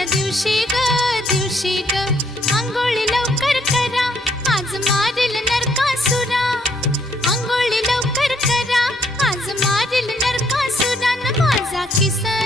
आजच्या दिवशी ग आंघोळी लवकर करा, आज मारेल नरकासुरा. आंघोळी लवकर करा, आज मारेल नरकासुरा. न माझा किसन